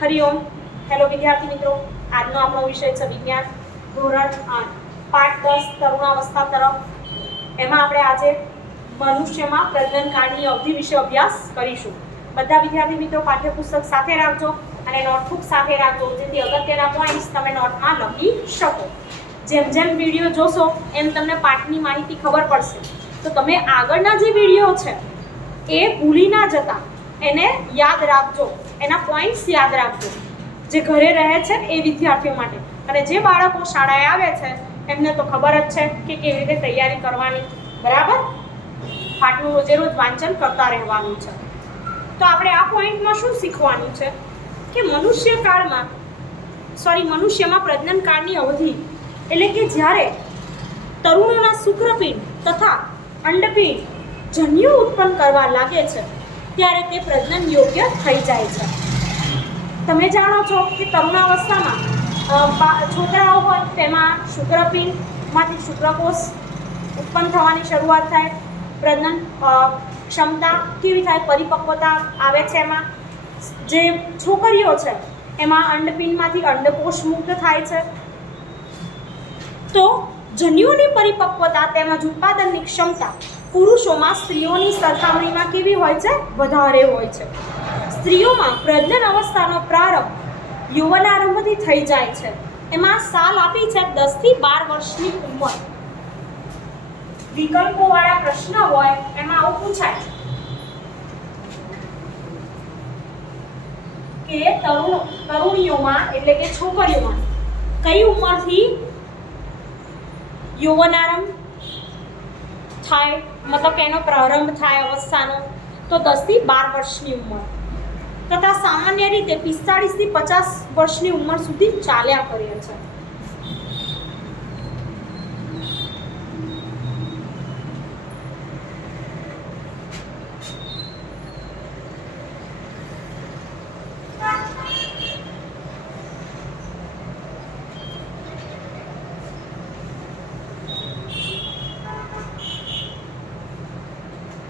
Hariom. Hello વિદ્યાર્થી મિત્રો, આજનો આપણો વિષય છે વિજ્ઞાન ધોરણ 8 પાઠ 10 તરુણાવસ્થા તરફ. એમાં આપણે આજે મનુષ્યમાં પ્રજનનકાળની અવધિ વિશે અભ્યાસ કરીશું. બધા વિદ્યાર્થી મિત્રો પાઠ્યપુસ્તક સાથે રાખજો અને નોટબુક સાથે રાખજો, જેથી અગત્યના પોઈન્ટ્સ તમે નોટમાં લખી શકો. જેમ જેમ વિડીયો જોશો એમ તમને પાઠની માહિતી ખબર પડશે. તો તમે આગળના જે વિડીયો છે એ ભૂલી ના જતા એને યાદ રાખજો, એના પોઈન્ટ્સ યાદ રાખજો, જે ઘરે રહે છે એ વિદ્યાર્થીઓ માટે. અને જે બાળકો શાળાએ આવે છે એમને તો ખબર જ છે કે કેવી રીતે તૈયારી કરવાની. બરાબર, પાઠનું રોજે રોજ વાંચન કરતા રહેવાનું છે. તો આપણે આ પોઈન્ટમાં શું શીખવાનું છે કે મનુષ્યમાં પ્રજનન કાળની અવધિ એટલે કે જ્યારે તરુણોના શુક્રપિંડ તથા અંડપિંડ જન્યુ ઉત્પન્ન કરવા લાગે છે ત્યારે તે પ્રજનન યોગ્ય થઈ જાય છે. તમે જાણો છો કે તરુણાવસ્થામાં છોકરાઓ હોય તેમાં શુક્રપિંડમાંથી શુક્રકોષ ઉત્પન્ન થવાની શરૂઆત થાય. પ્રજનન ક્ષમતા કેવી થાય, પરિપક્વતા આવે છે. એમાં જે છોકરીઓ છે એમાં અંડપિંડમાંથી અંડકોષ મુક્ત થાય છે. તો જન્યુની પરિપક્વતા તેમજ ઉત્પાદનની ક્ષમતા પુરુષોમાં સ્ત્રીઓની સરખામણીમાં કેવી હોય છે? વધારે હોય છે. સ્ત્રીઓમાં પ્રજનન અવસ્થાનો પ્રારંભ યૌવનારંભથી થઈ જાય છે. એમાં સાલ આપી છે 10 થી 12 વર્ષની ઉંમર. વિકલ્પોવાળા પ્રશ્ન હોય એમાં આવું પૂછાય કે તરુણીઓમાં એટલે કે છોકરીઓમાં કઈ ઉંમરથી યૌવનારંભ થાય, મતલબ કે એનો પ્રારંભ થાય અવસ્થાનો? તો 10 થી 12 વર્ષની ઉંમર તથા સામાન્ય રીતે 45 થી 50 વર્ષની ઉંમર સુધી ચાલ્યા કરે છે.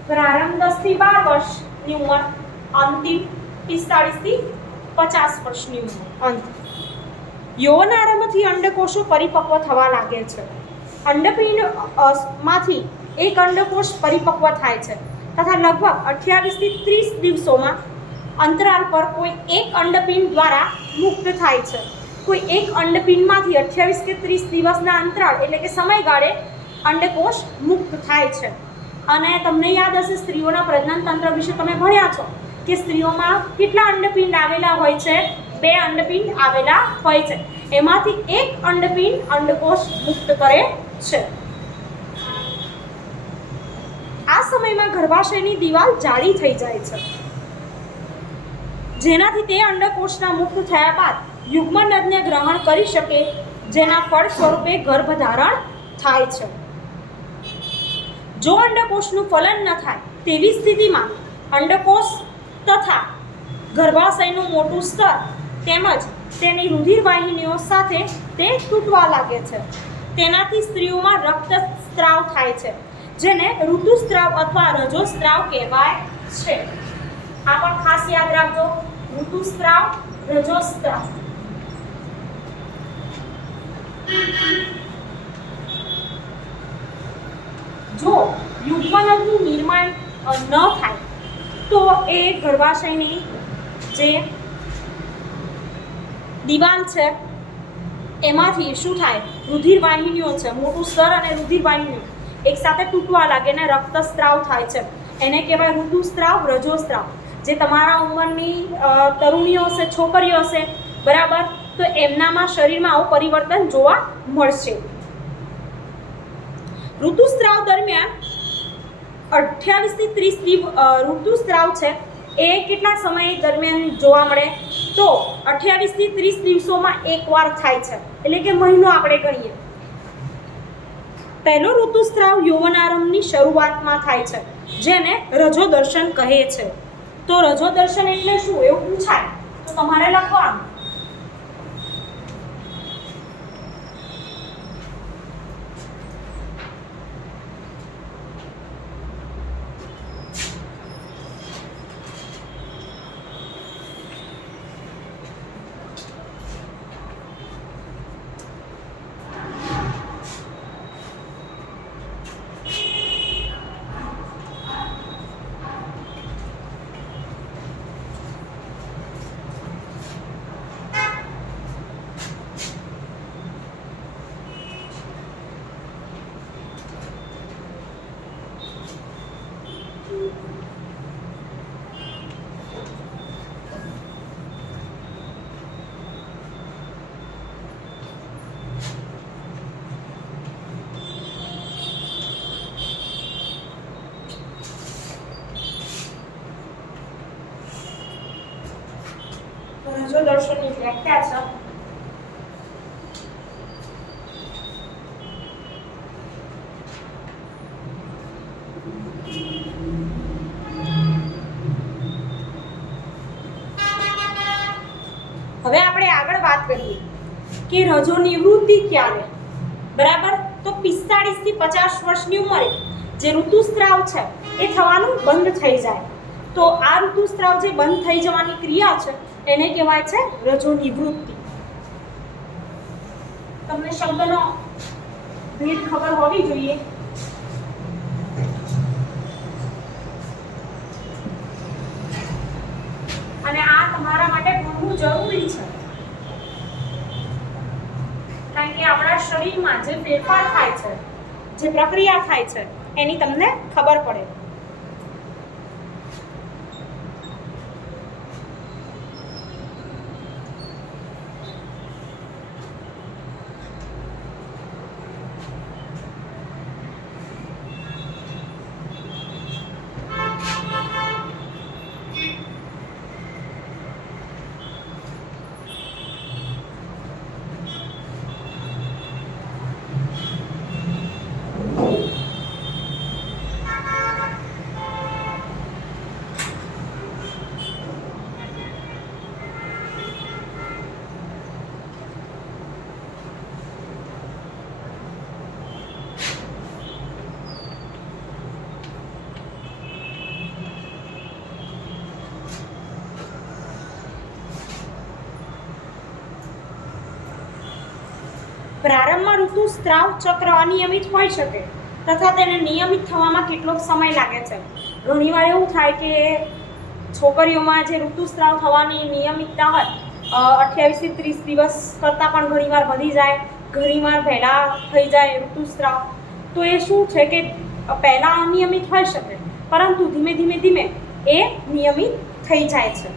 પ્રારંભ 10 થી 12 વર્ષની ઉંમર, અંતિમ 45 થી 50 વર્ષની ઉંમર. અંત યૌવનારંભથી અંડકોષો પરિપક્વ થવા લાગે છે. અંડપિંડમાંથી એક અંડકોષ પરિપક્વ થાય છે તથા લગભગ 28 થી 30 દિવસોમાં અંતરાલ પર કોઈ એક અંડપિંડ દ્વારા મુક્ત થાય છે. કોઈ એક અંડપિંડમાંથી 28 કે 30 દિવસના અંતરાળ એટલે કે સમયગાળે અંડકોષ મુક્ત થાય છે. અને તમને યાદ હશે સ્ત્રીઓના પ્રજનન તંત્ર વિશે તમે ભણ્યા છો કે સ્ત્રીઓમાં કેટલા અંડપિંડ આવેલા હોય છે? 2 અંડપિંડ આવેલા હોય છે. એમાંથી એક અંડપિંડ અંડકોષ મુક્ત કરે છે. આ સમયમાં ગર્ભાશયની દિવાલ જાડી થઈ જાય છે, જેનાથી તે અંડકોષના મુક્ત થયા બાદ યુગ્મનદને ગ્રહણ કરી શકે, જેના ફળ સ્વરૂપે ગર્ભધારણ થાય છે. જો અંડકોષનું ફલન ન થાય તેવી સ્થિતિમાં અંડકોષ તથા ગર્ભાશયનું મોટું સ્તર તેમજ તેની રુધિરવાહિનીઓ સાથે તે તૂટવા લાગે છે. તેનાથી સ્ત્રીઓમાં રક્તસ્રાવ થાય છે, જેને ઋતુસ્રાવ અથવા રજોસ્રાવ કહેવાય છે. આ પણ ખાસ યાદ રાખજો, ઋતુસ્રાવ, રજોસ્રાવ. જો યુગ્મનદનું નિર્માણ ન થાય તો એ ગર્ભાશયની જે દિવાલ છે એમાંથી શું થાય? રુધિરવાહિનીઓ છે, મોટું સ્તર અને રુધિરવાહિનીઓ એકસાથે તૂટવા લાગે ને રક્તસ્રાવ થાય છે. એને કહેવાય ઋતુસ્રાવ, રજોસ્રાવ. જે તમારા ઉંમરની તરુણીઓ હશે, છોકરીઓ હશે, બરાબર, તો એમનામાં શરીરમાં આવું પરિવર્તન જોવા મળશે. ઋતુસ્રાવ દરમિયાન 28 થી 30 ઋતુસ્રાવ છે એ કેટલા સમય દરમિયાન જોવા મળે? તો 28 થી 30 દિવસોમાં એકવાર થાય છે, એટલે કે મહિનો આપણે ગણીએ. પહેલો ઋતુસ્રાવ યૌવનારંભની શરૂઆતમાં થાય છે, જેને રજોદર્શન કહે છે. તો રજોદર્શન એટલે શું એવું પૂછાય તો તમારે લખવાનું. રજો દર્શનની વ્યાખ્યા છે. હવે આપણે આગળ વાત કરીએ કે રજો નિવૃત્તિ ક્યારે, બરાબર? તો 45 થી 50 વર્ષની ઉંમરે જે ઋતુસ્રાવ છે એ થવાનું બંધ થઈ જાય. તો આ ઋતુસ્રાવ જે બંધ થઈ જવાની ક્રિયા છે એને કહેવાય છે રજો નિવૃત્તિ. તમને શબ્દનો ભેદ ખબર હોવી જોઈએ. અને આ તમારા માટે ભણવું જરૂરી છે, કારણ કે આપણા શરીરમાં જે ફેરફાર થાય છે, જે પ્રક્રિયા થાય છે એની તમને ખબર પડે. પ્રારંભમાં ઋતુસ્રાવ ચક્ર અનિયમિત હોઈ શકે તથા તેને નિયમિત થવામાં કેટલોક સમય લાગે છે. ઘણીવાર એવું થાય કે છોકરીઓમાં જે ઋતુસ્રાવ થવાની નિયમિતતા હોય 28 થી 30 દિવસ કરતાં પણ ઘણીવાર વધી જાય, ઘણીવાર વહેલા થઈ જાય ઋતુસ્રાવ. તો એ શું છે કે પહેલાં અનિયમિત હોઈ શકે પરંતુ ધીમે ધીમે ધીમે એ નિયમિત થઈ જાય છે,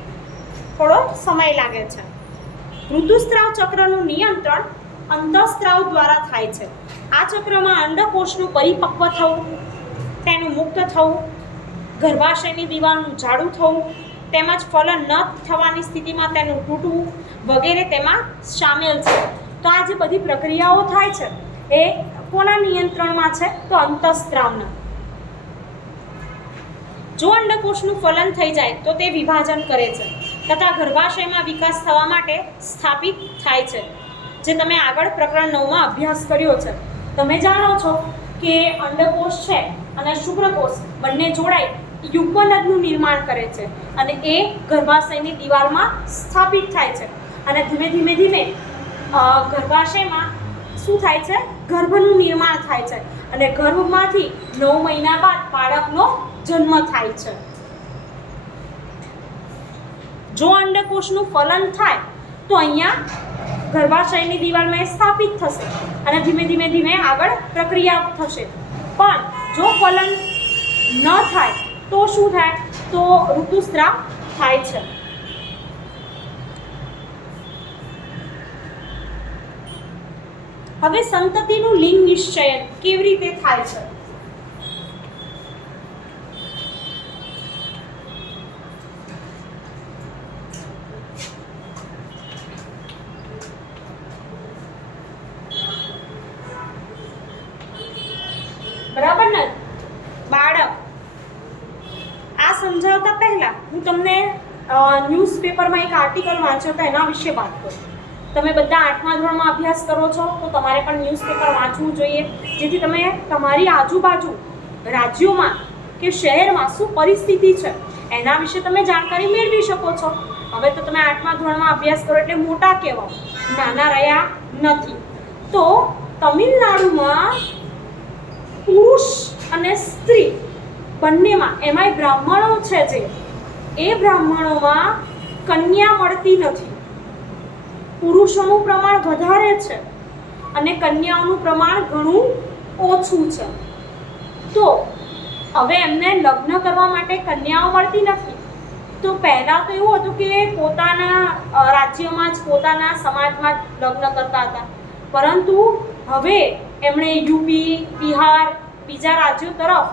થોડો સમય લાગે છે. ઋતુસ્રાવ ચક્રનું નિયંત્રણ અંતઃસ્ત્રાવ દ્વારા થાય છે. આ ચક્રમાં અંડકોષનું પરિપક્વ થવું, તેનું મુક્ત થવું, ગર્ભાશયની દીવાલનું જાડું થવું તેમજ ફલન ન થવાની સ્થિતિમાં તેનું તૂટવું વગેરે તેમાં સામેલ છે. તો આ જે બધી પ્રક્રિયાઓ થાય છે એ કોના નિયંત્રણમાં છે? તો અંતઃસ્ત્રાવના. જો અંડકોષનું ફલન થઈ જાય તો તે વિભાજન કરે છે તથા ગર્ભાશયમાં વિકાસ થવા માટે સ્થાપિત થાય છે. જે તમે આગળ પ્રકરણ 9માં અભ્યાસ કર્યો છે. તમે જાણો છો કે અંડકોષ છે અને શુક્રકોષ બંને જોડાઈ યુગ્મનદનું નિર્માણ કરે છે અને એ ગર્ભાશયની દિવાલમાં સ્થાપિત થાય છે અને ધીમે ધીમે ધીમે ગર્ભાશયમાં શું થાય છે? ગર્ભનું નિર્માણ થાય છે અને ગર્ભમાંથી 9 મહિના બાદ બાળકનો જન્મ થાય છે. જો અંડકોષનું ફલન થાય તો અહીંયા ગર્ભાશયની દિવાલમાં સ્થાપિત થશે અને ધીમે ધીમે ધીમે આગળ પ્રક્રિયા થશે. પણ જો ફલન ન થાય તો શું થાય? તો ઋતુસ્રાવ થાય છે. હવે સંતતિનું લિંગ નિશ્ચયન કેવી રીતે થાય છે? બરાબર ને? બાળક આ સમજાવતા પહેલા હું તમને ન્યૂઝપેપરમાં એક આર્ટિકલ વાંચ્યો હતો એના વિશે વાત કરું. તમે બધા 8મા ધોરણમાં અભ્યાસ કરો છો તો તમારે પણ ન્યૂઝપેપર વાંચવું જોઈએ, જેથી તમે તમારી આજુબાજુ રાજ્યોમાં કે શહેરમાં શું પરિસ્થિતિ છે એના વિશે તમે જાણકારી મેળવી શકો છો. હવે તો તમે 8મા ધોરણમાં અભ્યાસ કરો એટલે મોટા કહેવાઓ, નાના રહ્યા નથી. તો તમિલનાડુમાં પુરુષ અને સ્ત્રી બંનેમાં, એમાંય બ્રાહ્મણો છે જે, એ બ્રાહ્મણોમાં કન્યા મળતી નથી. પુરુષોનું પ્રમાણ વધારે છે અને કન્યાઓનું પ્રમાણ ઘણું ઓછું છે. તો હવે એમને લગ્ન કરવા માટે કન્યાઓ મળતી નથી. તો પહેલાં તો એવું હતું કે પોતાના રાજ્યમાં જ, પોતાના સમાજમાં જ લગ્ન કરતા હતા, પરંતુ હવે એમણે યુપી, બિહાર, બીજા રાજ્યો તરફ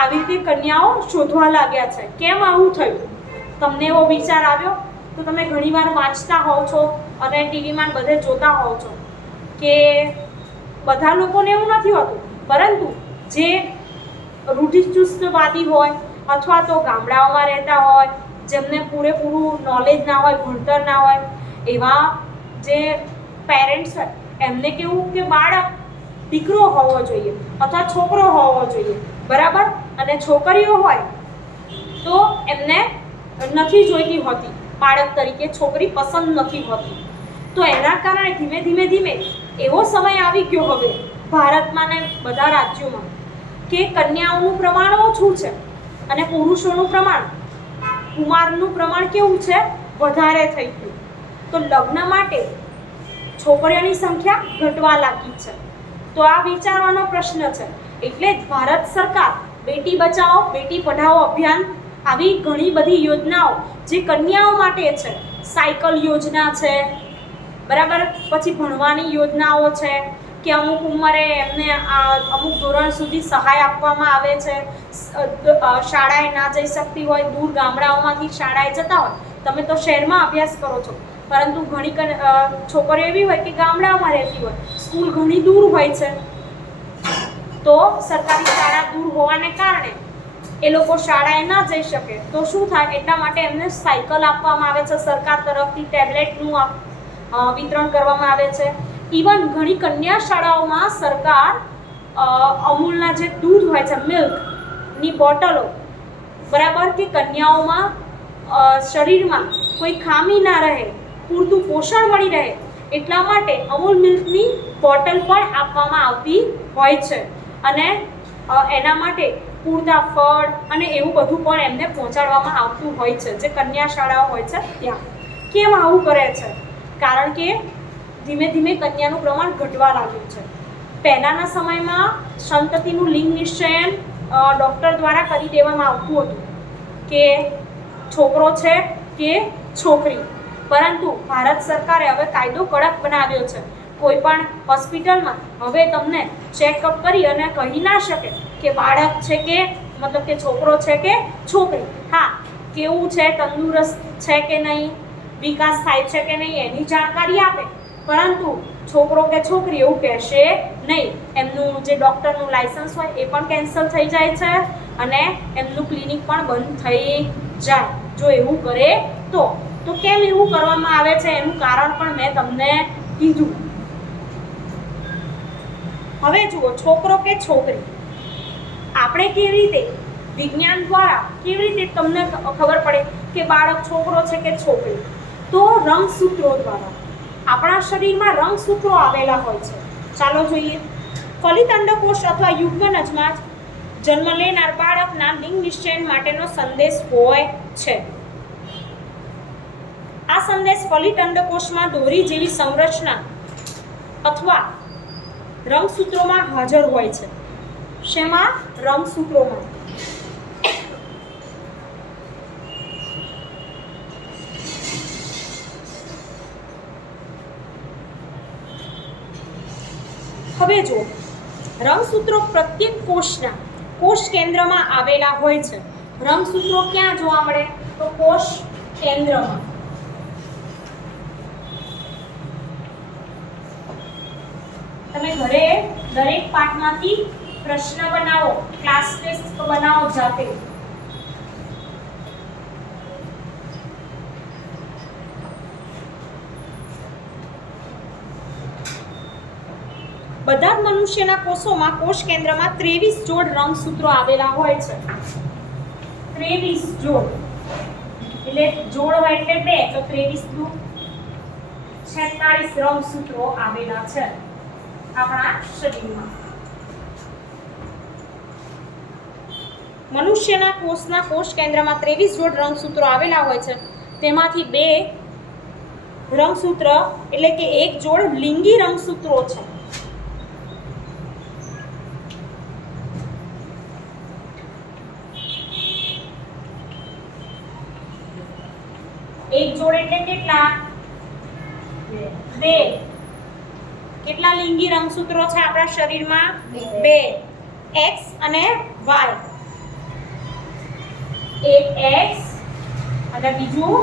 આવી રીતે કન્યાઓ શોધવા લાગ્યા છે. કેમ આવું થયું? તમને એવો વિચાર આવ્યો તો તમે ઘણીવાર વાંચતા હોવ છો અને ટીવીમાં બધે જોતા હોવ છો કે બધા લોકોને એવું નથી હોતું, પરંતુ જે રૂઢિચુસ્તવાદી હોય અથવા તો ગામડાઓમાં રહેતા હોય, જેમને પૂરેપૂરું નોલેજ ના હોય, ભણતર ના હોય, એવા જે પેરેન્ટ્સ હોય એમને કેવું કે બાળક દીકરો હોવો જોઈએ અથવા છોકરો હોવો જોઈએ, બરાબર, અને છોકરીઓ હોય તો એમને નથી જોઈતી હોતી, બાળક તરીકે છોકરી પસંદ નથી હોતી. તો એના કારણે ધીમે ધીમે ધીમે એવો સમય આવી ગયો હવે ભારતમાં ને બધા રાજ્યોમાં કે કન્યાઓનું પ્રમાણ ઓછું છે અને પુરુષોનું પ્રમાણ, કુમારનું પ્રમાણ કેવું છે, વધારે થઈ ગયું. તો લગ્ન માટે છોકરીઓની સંખ્યા ઘટવા લાગી છે. તો આ વિચારવાનો પ્રશ્ન છે. એટલે જ ભારત સરકાર બેટી બચાવો બેટી પઢાઓ અભિયાન આવી ઘણી બધી યોજનાઓ જે કન્યાઓ માટે છે, સાયકલ યોજના છે, બરાબર, પછી ભણવાની યોજનાઓ છે કે અમુક ઉંમરે એમને અમુક ધોરણ સુધી સહાય આપવામાં આવે છે. શાળાએ ના જઈ શકતી હોય, દૂર ગામડાઓમાંથી શાળાએ જતા હોય, તમે તો શહેરમાં અભ્યાસ કરો છો, પરંતુ ઘણી છોકરીઓ એવી હોય કે ગામડાઓમાં રહેતી હોય, સ્કૂલ ઘણી દૂર હોય છે, તો સરકારી શાળા દૂર હોવાને કારણે એ લોકો શાળાએ ના જઈ શકે, તો શું થાય, એટલા માટે એમને સાયકલ આપવામાં આવે છે સરકાર તરફથી, ટેબ્લેટનું વિતરણ કરવામાં આવે છે. ઇવન ઘણી કન્યા શાળાઓમાં સરકાર અમૂલના જે દૂધ હોય છે, મિલ્કની બોટલો, બરાબર, કે કન્યાઓમાં શરીરમાં કોઈ ખામી ના રહે, પૂરતું પોષણ મળી રહે, એટલા માટે અમૂલ મિલ્કની બોટલ પણ આપવામાં આવતી હોય છે. અને એના માટે પૂરતા ફળ અને એવું બધું પણ એમને પહોંચાડવામાં આવતું હોય છે, જે કન્યા શાળાઓ હોય છે ત્યાં. કેમ આવું કરે છે? કારણ કે ધીમે ધીમે કન્યાનું પ્રમાણ ઘટવા લાગ્યું છે. પહેલાંના સમયમાં સંતતિનું લિંગ નિશ્ચયન ડૉક્ટર દ્વારા કરી દેવામાં આવતું હતું કે છોકરો છે કે છોકરી, પરંતુ ભારત સરકારે હવે કાયદો કડક બનાવ્યો છે. કોઈ પણ હોસ્પિટલમાં હવે તમને ચેકઅપ કરી અને કહી ના શકે કે બાળક છે કે મતલબ કે છોકરો છે કે છોકરી. હા, કેવું છે, તંદુરસ્ત છે કે નહીં, વિકાસ થાય છે કે નહીં, એની જાણકારી આપે, પરંતુ છોકરો કે છોકરી એવું કહેશે નહીં. એમનું જે ડૉક્ટરનું લાયસન્સ હોય એ પણ કેન્સલ થઈ જાય છે અને એમનું ક્લિનિક પણ બંધ થઈ જાય જો એવું કરે તો. તો કેમ એવું કરવામાં આવે છે એનું કારણ પણ મેં તમને કીધું. હવે જુઓ, છોકરો કે છોકરી, આપણે કેવી રીતે વિજ્ઞાન દ્વારા કેવી રીતે તમને ખબર પડે કે બાળક છોકરો છે કે છોકરી? તો રંગસૂત્રો દ્વારા. આપણા શરીરમાં રંગસૂત્રો આવેલા હોય છે. ચાલો જોઈએ. ફલિત અંડકોષ અથવા યુગ્મનજમાં જન્મ લેનાર બાળકના લિંગ નિશ્ચયન માટેનો સંદેશ હોય છે. આ સંદેશ ફલિત અંડકોષમાં દોરી જેવી સંરચના અથવા રંગસૂત્રોમાં હાજર હોય છે. શેમાં? રંગસૂત્રોમાં. હવે જો, રંગસૂત્રો પ્રત્યેક કોષના કોષ કેન્દ્રમાં આવેલા હોય છે. રંગસૂત્રો ક્યાં જોવા મળે? તો કોષ કેન્દ્રમાં. તમે ઘરે દરેક પાઠમાંથી પ્રશ્ન બનાવો, ક્લાસ ટેસ્ટ બનાવો જાતે. બધા જ મનુષ્યના કોષોમાં કોષ કેન્દ્રમાં 23 જોડ રંગસૂત્રો આવેલા હોય છે. 23 જોડ એટલે જોડ હોય એટલે 2, તો 23 દુ 46 રંગસૂત્રો આવેલા છે આપણા શરીરમાં. મનુષ્યના કોષ કેન્દ્રમાં 23 જોડ રંગસૂત્રો આવેલા હોય છે. તેમાંથી 2 રંગસૂત્ર એટલે કે 1 જોડ લિંગી રંગસૂત્રો છે. એક જોડ એટલે કેટલા? 2. કેટલા લિંગી રંગસૂત્રો છે આપણા શરીરમાં? 2. X અને Y. એક X અને બીજું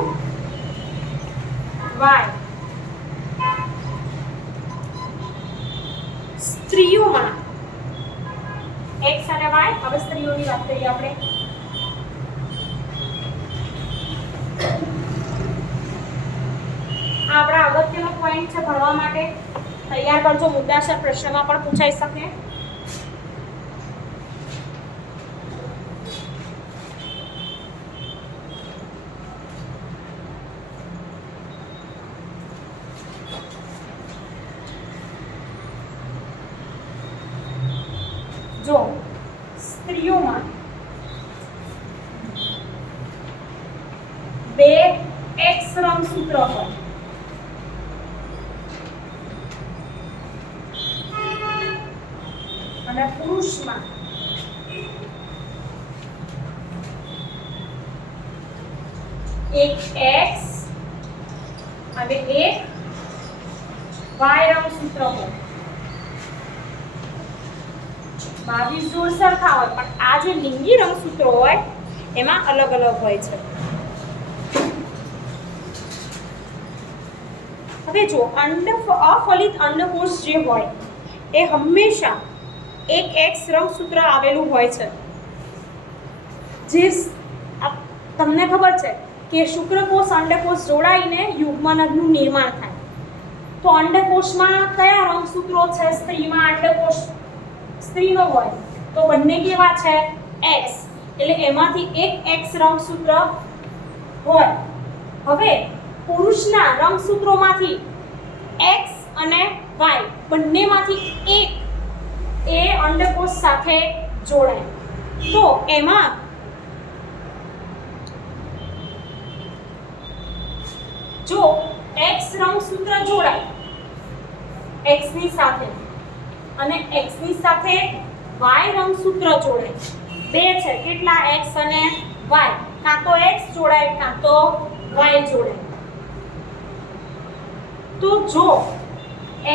વાય. સ્ત્રીઓમાં એક્સ અને વાય. હવે સ્ત્રીઓની વાત કરીએ આપણે. આ આપણા અગત્યનો પોઈન્ટ છે ભણવા માટે. તૈયાર કરજો, મુદ્દાસર પ્રશ્નમાં પણ પૂછાઈ શકે. જો સ્ત્રીઓમાં બે એક્સ રંગસૂત્ર હોય અને પુરુષમાં એક એક્સ અને એક વાય રંગસૂત્ર હોય. 22 જોડ સરખા હોય, પણ આ જે લિંગી રંગસૂત્રો હોય એમાં અલગ અલગ હોય છે. હવે જો અફલિત અંડકોષ જે હોય એ હંમેશા એક એક્સ રંગસૂત્ર આવેલું હોય છે. જે તમને ખબર છે કે શુક્રકોષ અંડકોષ જોડાઈને યુગ્મનદનું નિર્માણ થાય. તો અંડકોષમાં કયા રંગસૂત્રો છે? સ્ત્રીમાં અંડકોષ સ્ત્રીનો હોય તો બંને કેવા છે? એક્સ. એટલે એમાંથી એક એક્સ રંગસૂત્ર હોય. હવે પુરુષના રંગસૂત્રોમાંથી એક્સ અને વાય બંનેમાંથી એક એ અંડકોષ સાથે જોડાય. તો એમાં જો એક્સ રંગસૂત્ર જોડાય એક્સ ની સાથે અને એક્સ ની સાથે વાય રંગસૂત્ર જોડાય, બે છે કેટલા? એક્સ અને વાય. કાં તો એક્સ જોડાય કાં તો વાય જોડાય. તો જો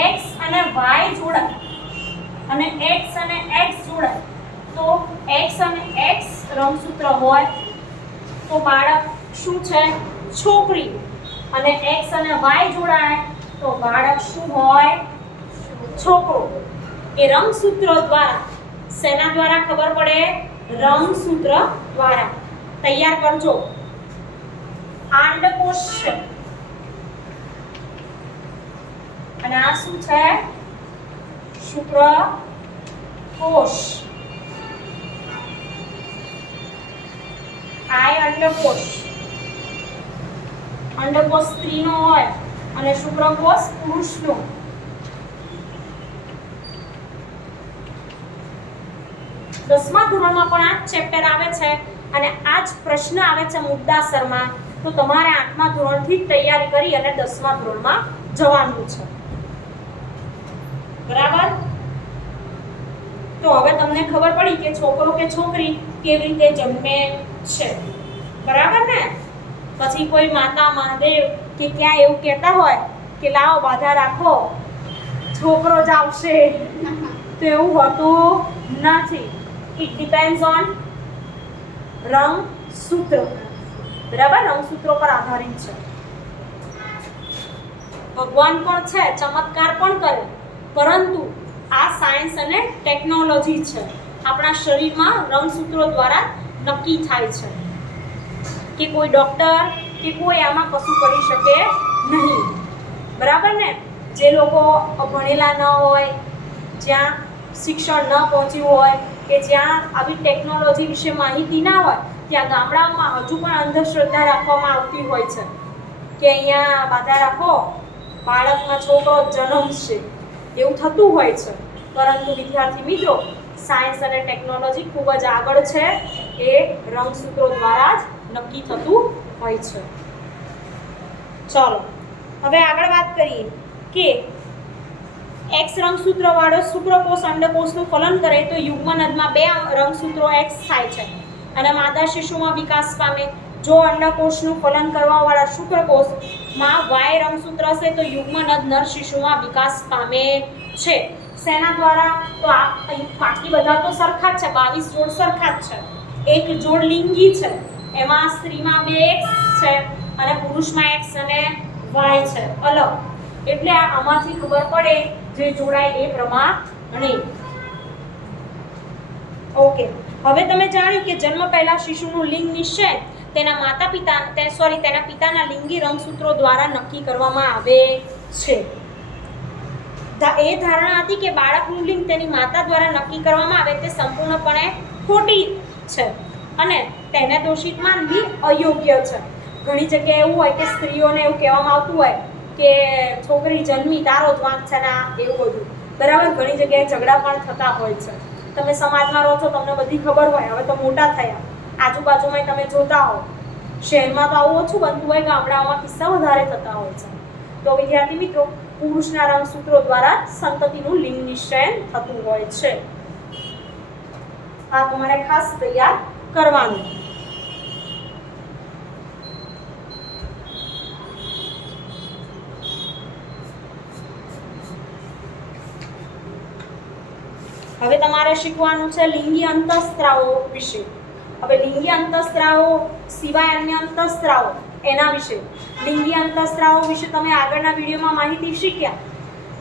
એક્સ અને વાય જોડાય અને એક્સ અને એક્સ જોડાય તો એક્સ અને એક્સ રંગસૂત્ર હોય તો બાળક શું છે? છોકરી. અને એક્સ અને વાય જોડાય તો બાળક શું હોય? છોકરો. એ રંગસૂત્ર દ્વારા, શેના દ્વારા ખબર પડે? રંગસૂત્ર દ્વારા. તૈયાર કરજો. અંડકોષ છે અને આ શું છે? શુક્રકોષ. આ અંડકોષ. અંડકોષ સ્ત્રીનો હોય અને શુક્રકોષ પુરુષનો. દસમા ધોરણમાં પણ આ જ ચેપ્ટર આવે છે અને આ જ પ્રશ્ન આવે છે મુદ્દાસરમાં. તો તમારે 8મા ધોરણથી જ તૈયારી કરી અને 10મા ધોરણમાં જવાનું છે. બરાબર? તો હવે તમને ખબર પડી કે છોકરો કે છોકરી કેવી રીતે જન્મે છે. બરાબર ને? પછી કોઈ માતા મહાદેવ કે ક્યાં એવું કહેતા હોય કે લાવો બાધા રાખો છોકરો જ આવશે, તો એવું હોતું નથી. ઇટ ડિપેન્ડ્સ ઓન રંગસૂત્ર. બરાબર? રંગસૂત્રો પર આધારિત છે. ભગવાન પણ છે, ચમત્કાર પણ કરે, પરંતુ આ સાયન્સ અને ટેકનોલોજી છે. આપણા શરીરમાં રંગસૂત્રો દ્વારા નક્કી થાય છે કે કોઈ ડોક્ટર કે કોઈ આમાં કશું કરી શકે નહીં. બરાબર ને? જે લોકો ભણેલા ન હોય, જ્યાં શિક્ષણ ન પહોંચ્યું હોય કે જ્યાં આવી ટેકનોલોજી વિશે માહિતી ના હોય, ત્યાં ગામડાઓમાં હજુ પણ અંધશ્રદ્ધા રાખવામાં આવતી હોય છે કે અહીંયા બાધા રાખો બાળકમાં છોકરો જન્મશે, એવું થતું હોય છે. પરંતુ વિદ્યાર્થી મિત્રો, સાયન્સ અને ટેકનોલોજી ખૂબ જ આગળ છે. એ રંગસૂત્રો દ્વારા જ નક્કી થતું હોય છે. ચલો હવે આગળ વાત કરીએ કે એક્સ રંગસૂત્ર વાળો શુક્રકોષ અંડકોષનું ફલન કરે તો યુગ્મનદમાં બે રંગસૂત્રો એક્સ થાય છે અને માદા શિશુમાં વિકાસ પામે. જો અંડકોષનું ફલન કરવા વાળા શુક્રકોષમાં વાય રંગસૂત્ર હશે તો યુગ્મનદ નર શિશુમાં વિકાસ પામે છે. શેના દ્વારા? તો આ બાકી બધા તો સરખા જ છે, 22 જોડ સરખા જ છે. એક જોડ લિંગી છે, એમાં સ્ત્રીમાં બે એક્સ છે અને પુરુષમાં એક્સ અને વાય છે અલગ એટલે આમાંથી ખબર પડે જે જોડાય એ પ્રમાણે. ઓકે, હવે તમે જાણ્યું કે જન્મ પહેલા શિશુનું લિંગ નિશ્ચય તેના પિતાના લિંગી રંગસૂત્રો દ્વારા નક્કી કરવામાં આવે છે. એ ધારણા હતી કે બાળકનું લિંગ તેની માતા દ્વારા નક્કી કરવામાં આવે તે સંપૂર્ણપણે ખોટી છે અને તેને દોષિત માનવી અયોગ્ય છે. ઘણી જગ્યાએ એવું હોય કે સ્ત્રીઓને એવું કહેવામાં આવતું હોય કે છોકરી જન્મી તારો જ વાંક છે ને એવું બધું, બરાબર. ઘણી જગ્યાએ ઝઘડા પણ થતા હોય છે. તમે સમાજમાં રહો છો, તમને બધી ખબર હોય. હવે તો મોટા થયા, આજુબાજુમાં તમે જોતા હો. શહેરમાં તો આવું ઓછું બનતું હોય, ગામડાઓમાં કિસ્સા વધારે થતા હોય છે. તો વિદ્યાર્થી મિત્રો, પુરુષના રંગસૂત્રો દ્વારા સંતતિનું લિંગ નિશ્ચયન થતું હોય છે. આ તમારે ખાસ તૈયાર કરવાનું. હવે તમારે શીખવાનું છે લિંગી અંતઃસ્ત્રાવો વિશે. હવે લિંગી અંતઃસ્ત્રાવો સિવાય અન્ય અંતઃસ્ત્રાવો એના વિશે. લિંગી અંતઃસ્ત્રાવો વિશે તમે આગળના વિડીયોમાં માહિતી શીખ્યા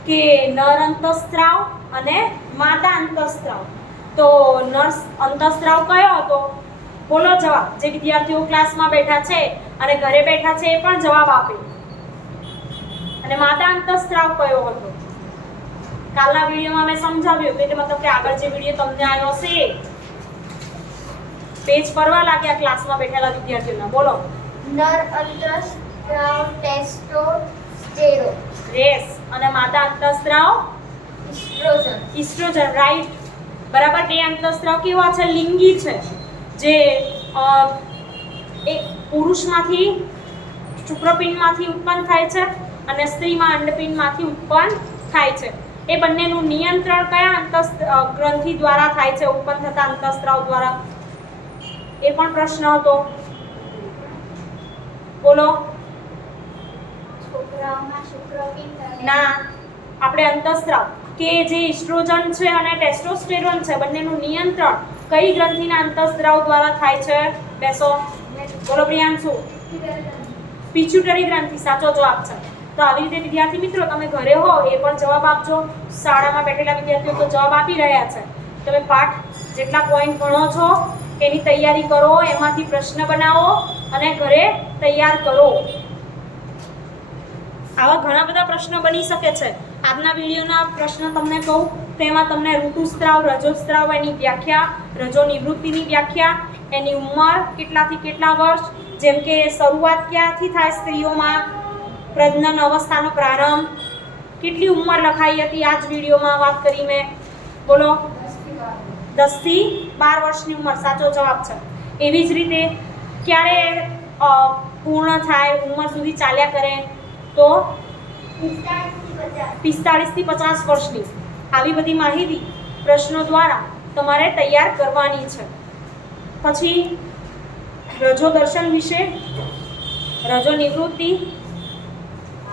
કે નર અંતઃસ્ત્રાવ અને માદા અંતઃસ્ત્રાવ. તો નર અંતઃસ્ત્રાવ કયો હતો? બોલો જવાબ. જે વિદ્યાર્થીઓ ક્લાસમાં બેઠા છે અને ઘરે બેઠા છે એ પણ જવાબ આપે. અને માદા અંતઃસ્ત્રાવ કયો હતો? કાલના વિડીયોમાં મેં સમજાવ્યું એટલે મતલબ કે આગળ જે વિડીયો તમને આવ્યો છે પેજ ફરવા લાગ્યા ક્લાસમાં બેઠેલા વિદ્યાર્થીઓના. બોલો. નર અંતઃસ્ત્રાવ ટેસ્ટોસ્ટેરોન. રેસ. અને માદા અંતઃસ્ત્રાવ ઇસ્ટ્રોજન. ઇસ્ટ્રોજન. રાઈટ, બરાબર. તે અંતઃસ્ત્રાવ કેવા છે? લિંગી છે, જે એક પુરુષમાંથી શુક્રપિંડમાંથી ઉત્પન્ન થાય છે અને સ્ત્રીમાં અંડપિંડમાંથી ઉત્પન્ન થાય છે. એ બંનેનું નિયંત્રણ કયા ગ્રંથિ દ્વારા થાય છે? ઉત્પન્ન થતા અંતઃસ્ત્રાવ દ્વારા. એ પણ પ્રશ્ન હતો. બોલો. છોકરાઓમાં શુક્રપિંડ ના, આપણે અંતઃસ્ત્રાવ કે જે ઇસ્ટ્રોજન છે અને ટેસ્ટોસ્ટેરોન છે બંનેનું નિયંત્રણ કઈ ગ્રંથિના અંતઃસ્ત્રાવ દ્વારા થાય છે? બેસો. બોલો પ્રિયાંશુ. પિચ્યુટરી ગ્રંથિ સાચો જવાબ છે. તો આવી રીતે વિદ્યાર્થી મિત્રો તમે ઘરે હો એ પણ જવાબ આપજો. શાળામાં બેઠેલા વિદ્યાર્થીઓ તો જવાબ આપી રહ્યા છે. તમે પાઠ જેટલા પોઈન્ટ ભણો છો એની તૈયારી કરો, એમાંથી પ્રશ્ન બનાવો અને ઘરે તૈયાર કરો. આવા ઘણા બધા પ્રશ્નો બની શકે છે. આજના વિડીયોના પ્રશ્ન તમને કહું તો એમાં તમને ઋતુસ્ત્રાવ, રજોસ્ત્રાવ, એની વ્યાખ્યા, રજો નિવૃત્તિની વ્યાખ્યા, એની ઉંમર કેટલાથી કેટલા વર્ષ, જેમ કે શરૂઆત ક્યાંથી થાય સ્ત્રીઓમાં, પ્રજનન અવસ્થાનો પ્રારંભ, કેટલી ઉંમર લખાઈ હતી આ જ વિડીયોમાં વાત કરી મેં. બોલો. 10 થી 12 વર્ષની ઉંમર સાચો જવાબ છે. એવી જ રીતે ક્યારે પૂર્ણ થાય, ઉંમર સુધી ચાલ્યા કરે તો 45 થી 50 વર્ષની. આવી બધી માહિતી પ્રશ્નો દ્વારા તમારે તૈયાર કરવાની છે. પછી રજો દર્શન વિશે, રજો નિવૃત્તિ,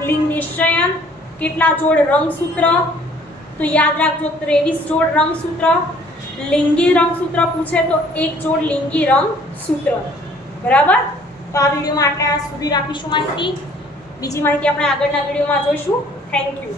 લિંગ નિશ્ચયન, કેટલા જોડ રંગસૂત્ર, તો યાદ રાખજો 23 જોડ રંગસૂત્ર. લિંગી રંગસૂત્ર પૂછે તો 1 જોડ લિંગી રંગસૂત્ર. બરાબર. તો આ વિડીયોમાં આટલા સુધી રાખીશું માહિતી. બીજી માહિતી આપણે આગળના વિડીયોમાં જોઈશું. Thank you.